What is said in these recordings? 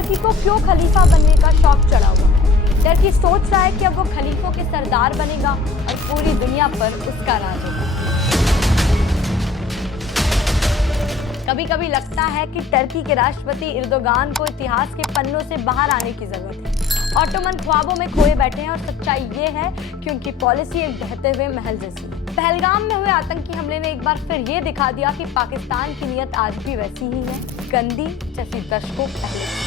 Turkey को क्यों खलीफा बनने का शौक चढ़ा हुआ है। टर्की सोच रहा है कि अब वो खलीफों के सरदार बनेगा और पूरी दुनिया पर उसका राज होगा। कभी कभी लगता है कि टर्की के राष्ट्रपति एर्दोगान को इतिहास के पन्नों से बाहर आने की जरूरत है। ऑटोमन ख्वाबों में खोए बैठे हैं और सच्चाई ये है कि उनकी पॉलिसी एक ढहते हुए महल जैसी है। पहलगाम में हुए आतंकी हमले ने एक बार फिर ये दिखा दिया कि पाकिस्तान की नीयत आज भी वैसी ही है, गंदी जैसी दशकों पहले।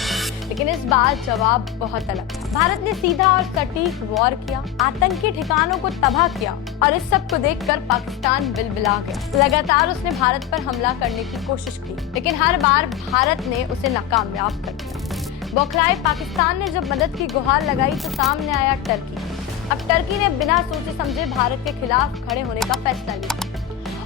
लेकिन इस बार जवाब बहुत अलग था। भारत ने सीधा और सटीक वॉर किया, आतंकी ठिकानों को तबाह किया और इस सब को देखकर पाकिस्तान बिलबिला गया। लगातार उसने भारत पर हमला करने की कोशिश की, लेकिन हर बार भारत ने उसे नाकामयाब कर दिया। बौखलाए पाकिस्तान ने जब मदद की गुहार लगाई तो सामने आया टर्की। अब टर्की ने बिना सोचे समझे भारत के खिलाफ खड़े होने का फैसला लिया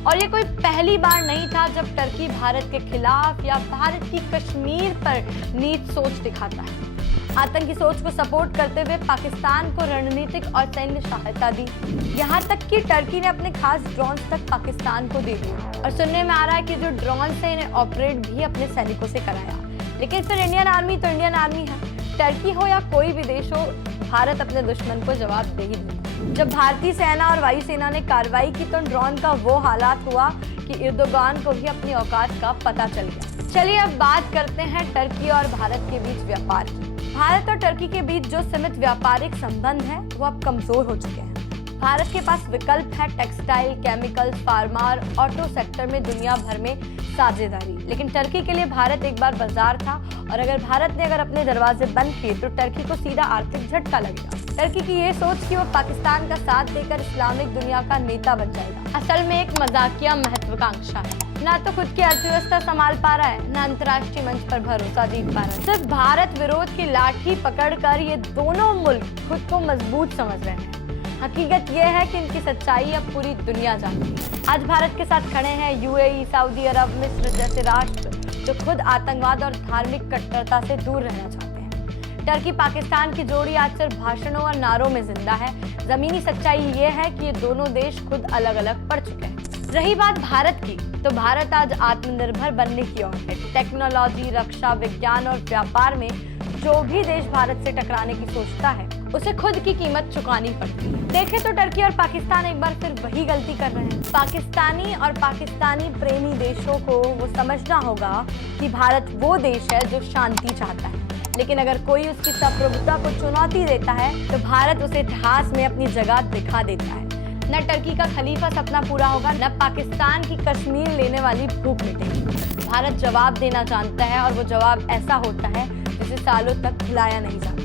और ये कोई पहली बार नहीं था जब टर्की भारत के खिलाफ या भारत की कश्मीर पर नीच सोच दिखाता है। आतंकी सोच को सपोर्ट करते हुए पाकिस्तान को रणनीतिक और सैन्य सहायता दी, यहाँ तक कि टर्की ने अपने खास ड्रोन तक पाकिस्तान को दे दिए और सुनने में आ रहा है कि जो ड्रोन से इन्हें ऑपरेट भी अपने सैनिकों से कराया। लेकिन फिर इंडियन आर्मी तो इंडियन आर्मी है, टर्की हो या कोई भी देश हो, भारत अपने दुश्मन को जवाब दे ही देता। जब भारतीय सेना और वायुसेना ने कार्रवाई की तो ड्रोन का वो हालात हुआ कि एर्दोगान को भी अपनी औकात का पता चल गया। चलिए अब बात करते हैं टर्की और भारत के बीच व्यापार की। भारत और टर्की के बीच जो सीमित व्यापारिक संबंध है वो अब कमजोर हो चुके हैं। भारत के पास विकल्प है टेक्सटाइल, केमिकल, फार्मा और ऑटो सेक्टर में दुनिया भर में साझेदारी। लेकिन टर्की के लिए भारत एक बार बाजार था और अगर भारत ने अपने दरवाजे बंद किए तो टर्की को सीधा आर्थिक झटका लगेगा। टर्की की ये सोच कि वो पाकिस्तान का साथ देकर इस्लामिक दुनिया का नेता बन जाएगा, असल में एक मजाकिया महत्वाकांक्षा है। ना तो खुद की अर्थव्यवस्था संभाल पा रहा है, ना अंतर्राष्ट्रीय मंच पर भरोसा जीत पा रहा है। सिर्फ भारत विरोध की लाठी पकड़कर ये दोनों मुल्क खुद को मजबूत समझ रहे हैं। हकीकत यह है कि इनकी सच्चाई अब पूरी दुनिया जानती है। आज भारत के साथ खड़े हैं यूएई, सऊदी अरब, मिस्र जैसे राष्ट्र जो खुद आतंकवाद और धार्मिक कट्टरता से दूर रहना चाहते हैं। टर्की पाकिस्तान की जोड़ी आज सिर्फ भाषणों और नारों में जिंदा है। जमीनी सच्चाई ये है कि ये दोनों देश खुद अलग अलग पड़ चुके हैं। रही बात भारत की, तो भारत आज आत्मनिर्भर बनने की ओर है। टेक्नोलॉजी, रक्षा, विज्ञान और व्यापार में जो भी देश भारत से टकराने की सोचता है उसे खुद की कीमत चुकानी पड़ती है। देखें तो टर्की और पाकिस्तान एक बार फिर वही गलती कर रहे हैं। पाकिस्तानी और पाकिस्तानी प्रेमी देशों को वो समझना होगा कि भारत वो देश है जो शांति चाहता है, लेकिन अगर कोई उसकी संप्रभुता को चुनौती देता है तो भारत उसे इतिहास में अपनी जगह दिखा देता है। न टर्की का खलीफा सपना पूरा होगा, न पाकिस्तान की कश्मीर लेने वाली भूख मिटेगी। भारत जवाब देना जानता है और वो जवाब ऐसा होता है जिसे सालों तक भुलाया नहीं जाता।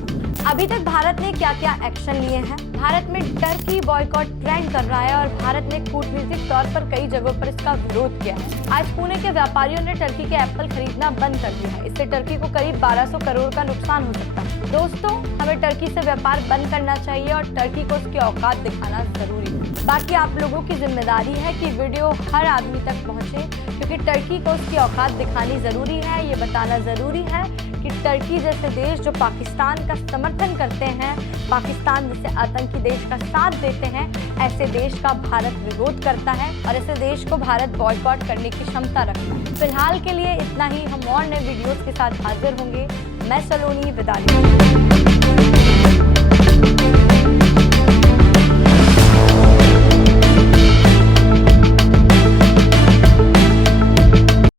अभी तक भारत ने क्या क्या एक्शन लिए हैं? भारत में टर्की बॉयकॉट ट्रेंड कर रहा है और भारत ने कूटनीतिक तौर पर कई जगहों पर इसका विरोध किया है। आज पुणे के व्यापारियों ने टर्की के एप्पल खरीदना बंद कर दिया है। इससे टर्की को करीब 1200 करोड़ का नुकसान हो सकता है। दोस्तों, हमें टर्की से व्यापार बंद करना चाहिए और टर्की को उसकी औकात दिखाना जरूरी है। बाकी आप लोगों की जिम्मेदारी है कि वीडियो हर आदमी तक पहुंचे, क्योंकि टर्की को उसकी औकात दिखानी जरूरी है। ये बताना जरूरी है कि टर्की जैसे देश जो पाकिस्तान का समर्थन करते हैं, पाकिस्तान जैसे आतंकी देश का साथ देते हैं, ऐसे देश का भारत विरोध करता है और ऐसे देश को भारत बॉयकॉट करने की क्षमता रखता है। फिलहाल के लिए इतना ही। हम और नए वीडियोस के साथ हाजिर होंगे। मैं सलोनी विदा लेती हूं।